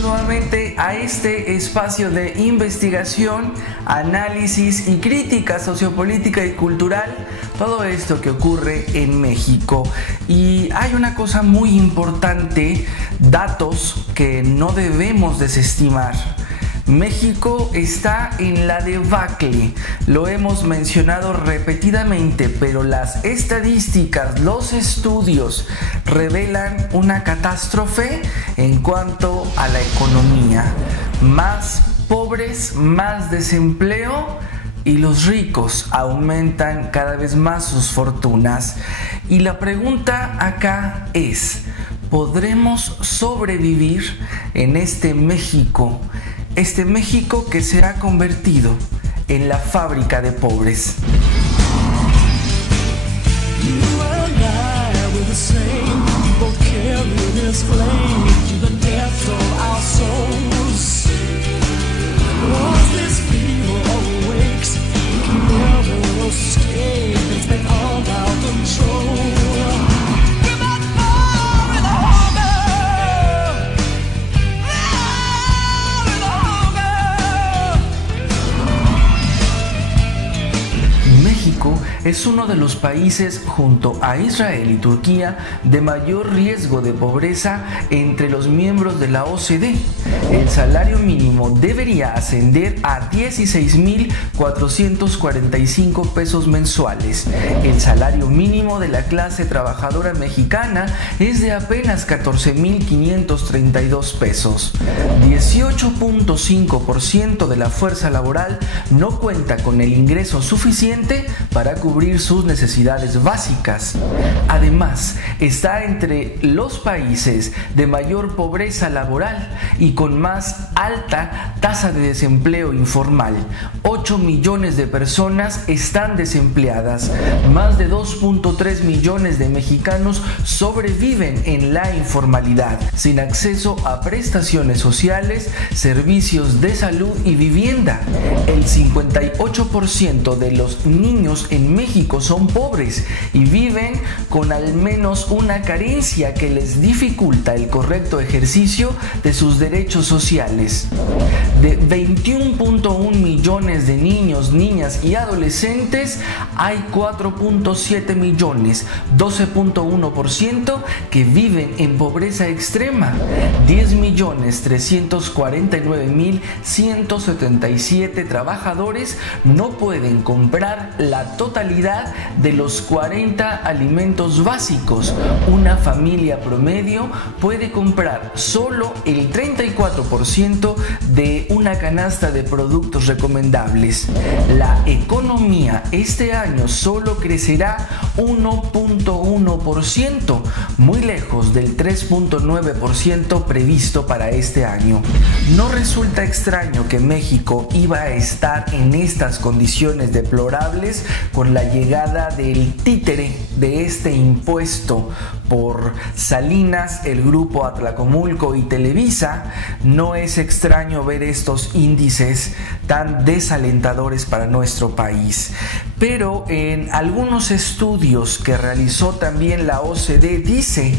Bienvenidos nuevamente a este espacio de investigación, análisis y crítica sociopolítica y cultural, todo esto que ocurre en México. Y hay una cosa muy importante, datos que no debemos desestimar. México está en la debacle, lo hemos mencionado repetidamente, pero las estadísticas, los estudios revelan una catástrofe en cuanto a la economía. Más pobres, más desempleo y los ricos aumentan cada vez más sus fortunas. Y la pregunta acá es, ¿podremos sobrevivir en este México? Este México que será convertido en la fábrica de pobres. México es uno de los países, junto a Israel y Turquía, de mayor riesgo de pobreza entre los miembros de la OCDE. El salario mínimo debería ascender a 16.445 pesos mensuales. El salario mínimo de la clase trabajadora mexicana es de apenas 14.532 pesos. 18.5% de la fuerza laboral no cuenta con el ingreso suficiente para cubrir sus necesidades básicas. Además, está entre los países de mayor pobreza laboral y con más alta tasa de desempleo informal. 8 millones de personas están desempleadas. Más de 2.3 millones de mexicanos sobreviven en la informalidad, sin acceso a prestaciones sociales, servicios de salud y vivienda. El 58% de los niños en México son pobres y viven con al menos una carencia que les dificulta el correcto ejercicio de sus derechos sociales. De 21.1 millones de niños, niñas y adolescentes, hay 4.7 millones, 12.1%, que viven en pobreza extrema. 10.349.177 trabajadores no pueden comprar la totalidad de los 40 alimentos básicos. Una familia promedio puede comprar solo el 34% de una canasta de productos recomendables. La economía este año solo crecerá 1.1%, muy lejos del 3.9% previsto para este año. No resulta extraño que México iba a estar en estas condiciones deplorables con la llegada del títere de este impuesto por Salinas, el grupo Atlacomulco y Televisa. No es extraño ver estos índices tan desalentadores para nuestro país. Pero en algunos estudios que realizó también la OCDE dice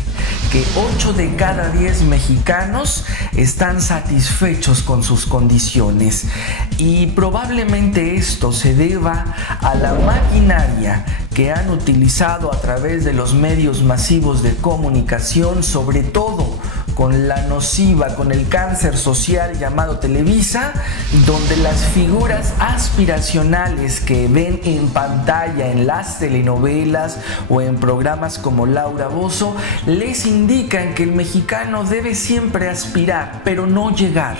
que 8 de cada 10 mexicanos están satisfechos con sus condiciones, y probablemente esto se deba a la maquinaria que han utilizado a través de los medios masivos de comunicación, sobre todo con la nociva, con el cáncer social llamado Televisa, donde las figuras aspiracionales que ven en pantalla en las telenovelas o en programas como Laura Bozzo les indican que el mexicano debe siempre aspirar, pero no llegar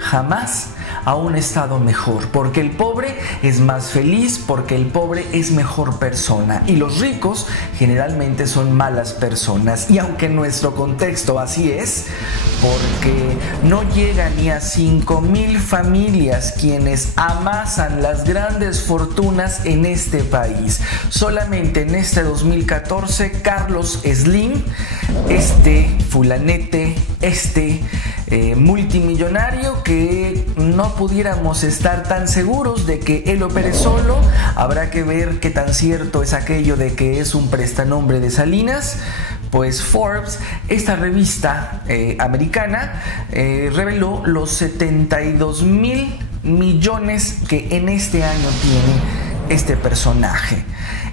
jamás a un estado mejor, porque el pobre es más feliz, porque el pobre es mejor persona y los ricos generalmente son malas personas. Y aunque en nuestro contexto así es, porque no llega ni a 5,000 familias quienes amasan las grandes fortunas en este país. Solamente en este 2014, Carlos Slim, este fulanete, multimillonario, que no pudiéramos estar tan seguros de que él opere solo. Habrá que ver qué tan cierto es aquello de que es un prestanombre de Salinas, Pues Forbes, esta revista americana, reveló los 72,000 millones que en este año tiene este personaje.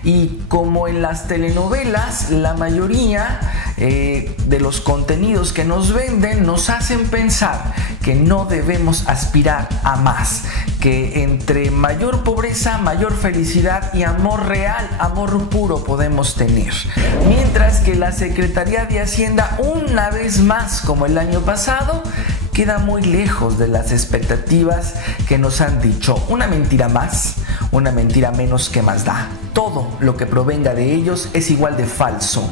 Y como en las telenovelas, la mayoría de los contenidos que nos venden nos hacen pensar que no debemos aspirar a más, que entre mayor pobreza, mayor felicidad y amor real, amor puro podemos tener. Mientras que la Secretaría de Hacienda, una vez más como el año pasado, queda muy lejos de las expectativas que nos han dicho. Una mentira más, una mentira menos, que más da. Todo lo que provenga de ellos es igual de falso.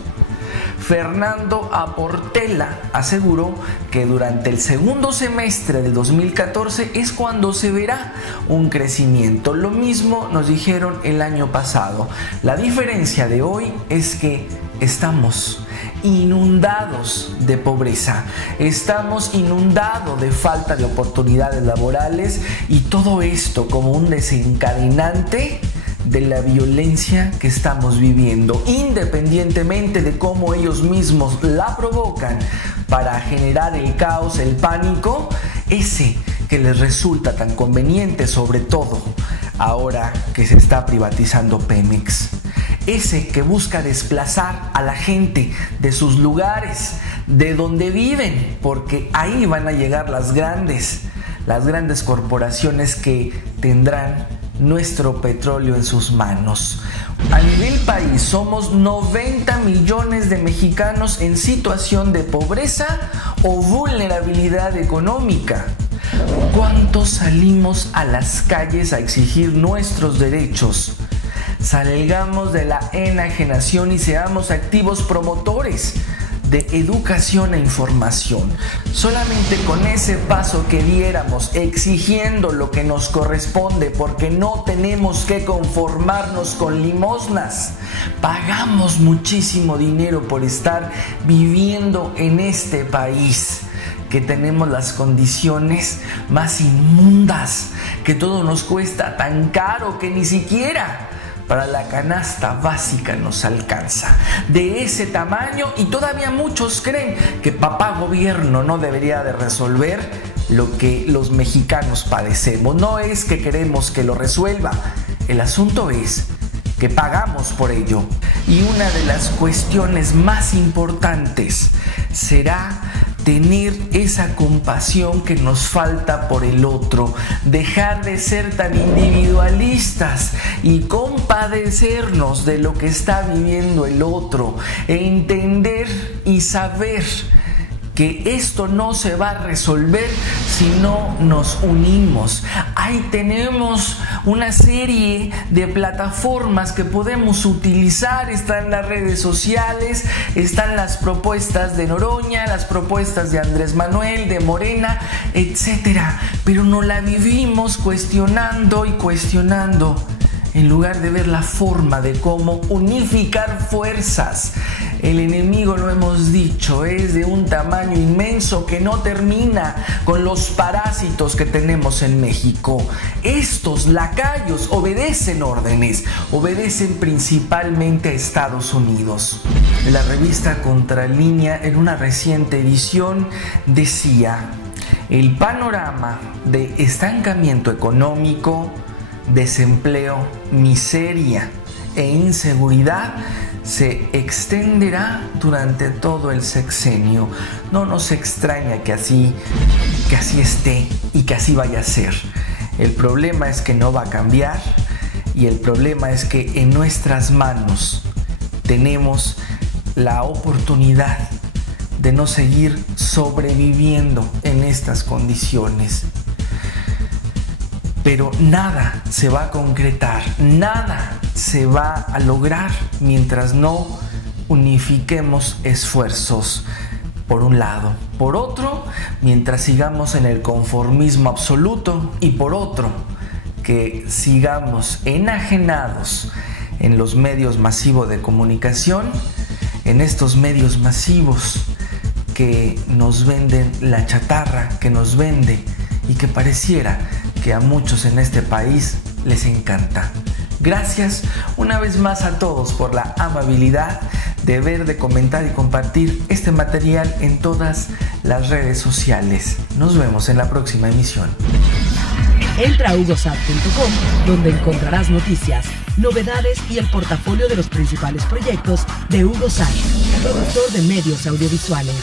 Fernando Aportela aseguró que durante el segundo semestre de 2014 es cuando se verá un crecimiento. Lo mismo nos dijeron el año pasado. La diferencia de hoy es que estamos inundados de pobreza, estamos inundados de falta de oportunidades laborales, y todo esto como un desencadenante de la violencia que estamos viviendo, independientemente de cómo ellos mismos la provocan para generar el caos, el pánico, ese que les resulta tan conveniente, sobre todo ahora que se está privatizando Pemex. Ese que busca desplazar a la gente de sus lugares, de donde viven, porque ahí van a llegar las grandes corporaciones que tendrán nuestro petróleo en sus manos. A nivel país somos 90 millones de mexicanos en situación de pobreza o vulnerabilidad económica. ¿Cuántos salimos a las calles a exigir nuestros derechos? Salgamos de la enajenación y seamos activos promotores de educación e información. Solamente con ese paso que diéramos, exigiendo lo que nos corresponde, porque no tenemos que conformarnos con limosnas. Pagamos muchísimo dinero por estar viviendo en este país, que tenemos las condiciones más inmundas, que todo nos cuesta tan caro que ni siquiera para la canasta básica nos alcanza. De ese tamaño, y todavía muchos creen que papá gobierno no debería de resolver lo que los mexicanos padecemos. No es que queremos que lo resuelva, el asunto es que pagamos por ello. Y una de las cuestiones más importantes será tener esa compasión que nos falta por el otro, dejar de ser tan individualistas y compadecernos de lo que está viviendo el otro, e entender y saber que esto no se va a resolver si no nos unimos. Ahí tenemos una serie de plataformas que podemos utilizar. Están las redes sociales, están las propuestas de Noroña, las propuestas de Andrés Manuel, de Morena, etcétera. Pero no la vivimos cuestionando y cuestionando, en lugar de ver la forma de cómo unificar fuerzas. El enemigo, lo hemos dicho, es de un tamaño inmenso que no termina con los parásitos que tenemos en México. Estos lacayos obedecen órdenes, obedecen principalmente a Estados Unidos. La revista Contralínea, en una reciente edición, decía: el panorama de estancamiento económico, desempleo, miseria e inseguridad se extenderá durante todo el sexenio. No nos extraña que así esté y que así vaya a ser. El problema es que no va a cambiar, y el problema es que en nuestras manos tenemos la oportunidad de no seguir sobreviviendo en estas condiciones. Pero nada se va a concretar, nada se va a lograr mientras no unifiquemos esfuerzos, por un lado. Por otro, mientras sigamos en el conformismo absoluto, y por otro, que sigamos enajenados en los medios masivos de comunicación, en estos medios masivos que nos venden la chatarra que nos vende y que pareciera que a muchos en este país les encanta. Gracias una vez más a todos por la amabilidad de ver, de comentar y compartir este material en todas las redes sociales. Nos vemos en la próxima emisión. Entra a hugosat.com, donde encontrarás noticias, novedades y el portafolio de los principales proyectos de Hugo Sat, productor de medios audiovisuales.